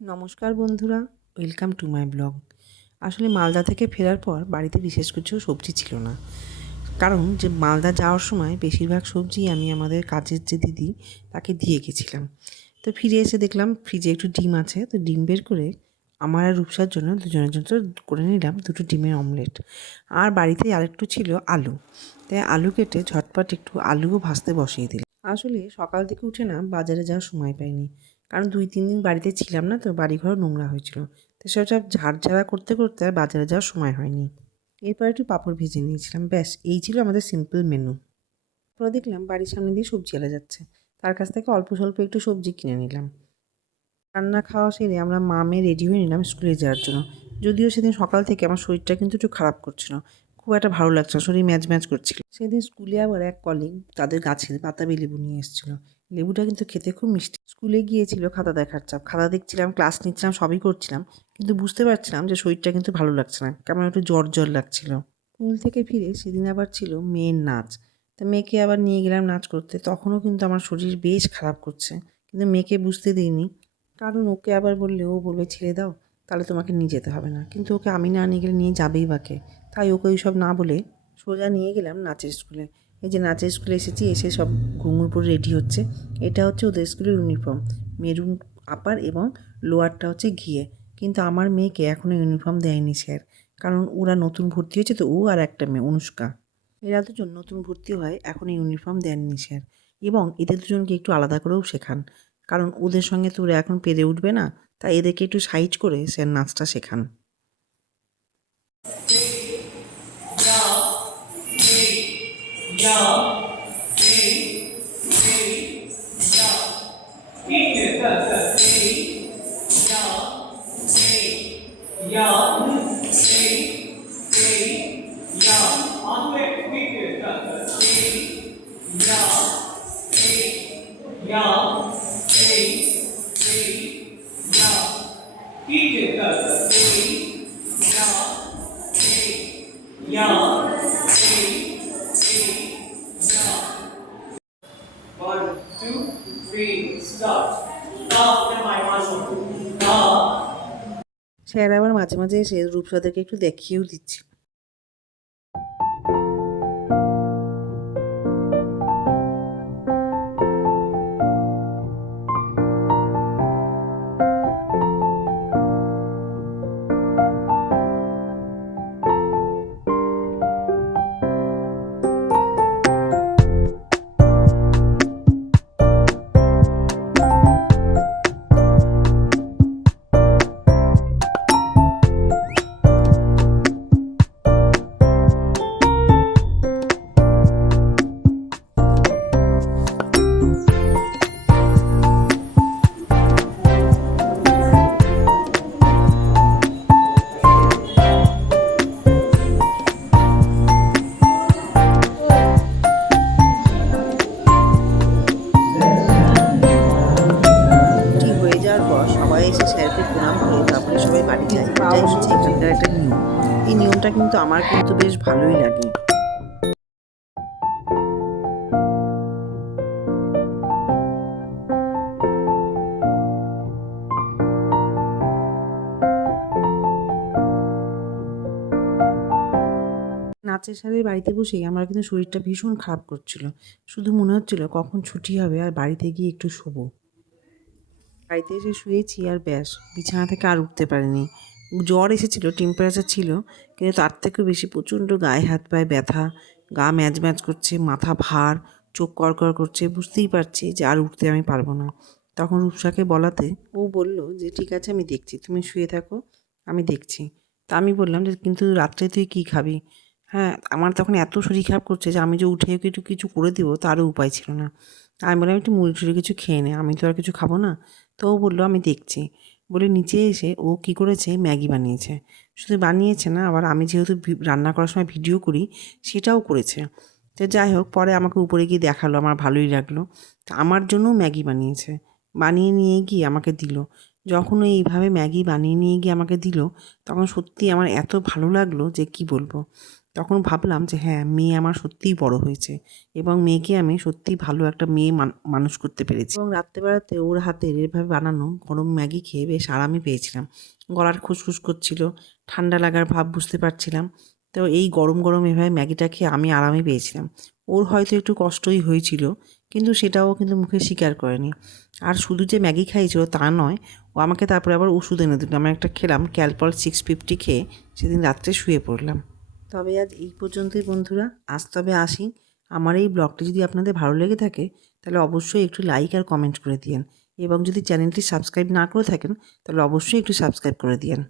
নমস্কার বন্ধুরা, welcome to my blog. আসলে মালদা থেকে ফেরার পর বাড়িতে বিশেষ কিছু সবজি ছিল না, কারণ যে মালদা যাওয়ার সময় বেশিরভাগ সবজি আমি আমাদের কাজের যে দিদি তাকে দিয়ে গেছিলাম। তো ফিরে এসে দেখলাম ফ্রিজে একটু ডিম আছে, তো ডিম বের করে আমার আর রূপসার জন্য দুজনের জন্য করে নিলাম দুটো ডিমের অমলেট। আর বাড়িতে আরেকটু ছিল আলু, তাই আলু কেটে ঝটপট একটু আলুও ভাজতে বসিয়ে দিলাম। আসলে সকাল থেকে উঠে না বাজারে যাওয়ার সময় পাইনি, কারণ 2-3 দিন বাড়িতে ছিলাম না, তো বাড়িঘর নোংরা হয়েছিল। তো সেসব ঝাড়ঝাড়া করতে করতে আর বাজারে যাওয়ার সময় হয়নি। এরপর একটু পাঁপড় ভেজে নিয়েছিলাম, ব্যাস এই ছিল আমাদের সিম্পল মেনু। তারপরে দেখলাম বাড়ির সামনে দিয়ে সবজিওয়ালা যাচ্ছে, তার কাছ থেকে অল্প স্বল্প একটু সবজি কিনে নিলাম। রান্না খাওয়া সেরে আমরা মা মেয়ে রেডি হয়ে নিলাম স্কুলে যাওয়ার জন্য। যদিও সেদিন সকাল থেকে আমার শরীরটা কিন্তু একটু খারাপ করছিল, খুব একটা ভালো লাগছে না, শরীর ম্যাজ ম্যাজ করছিল। সেদিন স্কুলে আবার এক কলিগ তাদের গাছের বাতাবি লেবু নিয়ে এসেছিলো। লেবুটা কিন্তু খেতে খুব মিষ্টি। স্কুলে গিয়েছিল খাতা দেখার চাপ, খাতা দেখছিলাম, ক্লাস নিচ্ছিলাম, সবই করছিলাম, কিন্তু বুঝতে পারছিলাম যে শরীরটা কিন্তু ভালো লাগছে না, কেমন একটু জ্বর জ্বর লাগছিল। স্কুল থেকে ফিরে সেদিন আবার ছিল মেয়ের নাচ, তা মেয়েকে আবার নিয়ে গেলাম নাচ করতে। তখনও কিন্তু আমার শরীর বেশ খারাপ করছে, কিন্তু মেয়েকে বুঝতে দিইনি, কারণ ওকে আবার বললে ও বলবে ছেড়ে দাও, তাহলে তোমাকে নিয়ে যেতে হবে না, কিন্তু ওকে আমি না নিয়ে গেলে নিয়ে যাবেই বাকে। তাই ওকে ওইসব না বলে সোজা নিয়ে গেলাম নাচের স্কুলে। এই যে নাচের স্কুলে এসেছি, এসে সব ঘুঙুর পরে রেডি হচ্ছে। এটা হচ্ছে ওদের স্কুলের ইউনিফর্ম, মেরুন আপার এবং লোয়ারটা হচ্ছে ঘিয়ে। কিন্তু আমার মেয়েকে এখনও ইউনিফর্ম দেয়নি স্যার, কারণ ওরা নতুন ভর্তি হয়েছে, তো ও আর একটা মেয়ে অনুষ্কা, এরা দুজন নতুন ভর্তি হয়, এখনও ইউনিফর্ম দেননি স্যার। এবং এদের দুজনকে একটু আলাদা করেও শেখান, কারণ ওদের সঙ্গে তো ওরা এখন পেরে উঠবে না, তাই এদেরকে একটু সাইজ করে স্যার নাচটা শেখান। One, two, three, start. Now, am I muscle? Now. Sir আবার মাঝে মাঝে এসে রূপসাদেরকে একটু দেখিয়েও দিচ্ছে। ছুটি হয়ে যাওয়ার পর সবাই এসে স্যারকে প্রণাম করে তারপরে সবাই বাড়ি যায়, এটাই হচ্ছে এখানকার একটা নিয়ম। এই নিয়মটা কিন্তু আমার কিন্তু বেশ ভালোই লাগে। নাচের স্যারের বাড়িতে বসেই আমার কিন্তু শরীরটা ভীষণ খারাপ করছিল, শুধু মনে হচ্ছিল কখন ছুটি হবে আর বাড়িতে গিয়ে একটু শোবো। বাড়িতে এসে শুয়েছি আর ব্যাস, বিছানা থেকে আর উঠতে পারিনি। জ্বর এসেছিল, টেম্পারেচার ছিল, কিন্তু তার থেকেও বেশি প্রচণ্ড গায়ে হাত পায়ে ব্যথা, গা ম্যাজ ম্যাজ করছে, মাথা ভার, চোখ কড়কড় করছে, বুঝতেই পারছি যে আর উঠতে আমি পারবো না। তখন রূপসাকে বলাতে ও বলল যে ঠিক আছে আমি দেখছি, তুমি শুয়ে থাকো, আমি দেখছি। তা আমি বললাম যে কিন্তু রাত্রে তুই কী খাবি? হ্যাঁ, আমার তখন এত শরীর খারাপ করছে যে আমি যে উঠে একটু কিছু করে দিব তারও উপায় ছিল না। আমি বললাম একটু মুড়ি টুড়ি কিছু খেয়ে নে, আমি তো আর কিছু খাবো না। তো ও বললো আমি দেখছি, বলে নিচে এসে ও কী করেছে, ম্যাগি বানিয়েছে। শুধু বানিয়েছে না, আবার আমি যেহেতু রান্না করার সময় ভিডিও করি সেটাও করেছে। তো যাই হোক, পরে আমাকে উপরে গিয়ে দেখালো, আমার ভালোই লাগলো। তা আমার জন্যও ম্যাগি বানিয়েছে, বানিয়ে নিয়ে গিয়ে আমাকে দিল। যখন ও এইভাবে ম্যাগি বানিয়ে নিয়ে গিয়ে আমাকে দিল, তখন সত্যি আমার এত ভালো লাগলো যে কি বলবো। তখন ভাবলাম যে হ্যাঁ, মেয়ে আমার সত্যিই বড় হয়েছে এবং মেয়েকে আমি সত্যিই ভালো একটা মেয়ে মানুষ করতে পেরেছি। এবং রাত্রেবেলাতে ওর হাতের এভাবে বানানো গরম ম্যাগি খেয়ে বেশ আরামই পেয়েছিলাম। গলার খুসখুস করছিল, ঠান্ডা লাগার ভাব বুঝতে পারছিলাম। তো এই গরম গরম এভাবে ম্যাগিটা খেয়ে আমি আরামই পেয়েছিলাম। ওর হয়তো একটু কষ্টই হয়েছিল, কিন্তু সেটাও কিন্তু মুখে স্বীকার করেনি। আর শুধু যে ম্যাগি খাইয়েছিল তা নয়, ও আমাকে তারপরে আবার ওষুধ এনে দিল। আমি একটা খেলাম, ক্যালপল 650 খেয়ে সেদিন রাত্রে শুয়ে পড়লাম। তবে আজ এই পর্যন্তই বন্ধুরা, আজ তবে আসি। আমার এই ব্লগটি যদি আপনাদের ভালো লেগে থাকে তাহলে অবশ্যই একটু লাইক আর কমেন্ট করে দিয়েন, এবং যদি চ্যানেলটি সাবস্ক্রাইব না করে থাকেন তাহলে অবশ্যই একটু সাবস্ক্রাইব করে দিয়েন।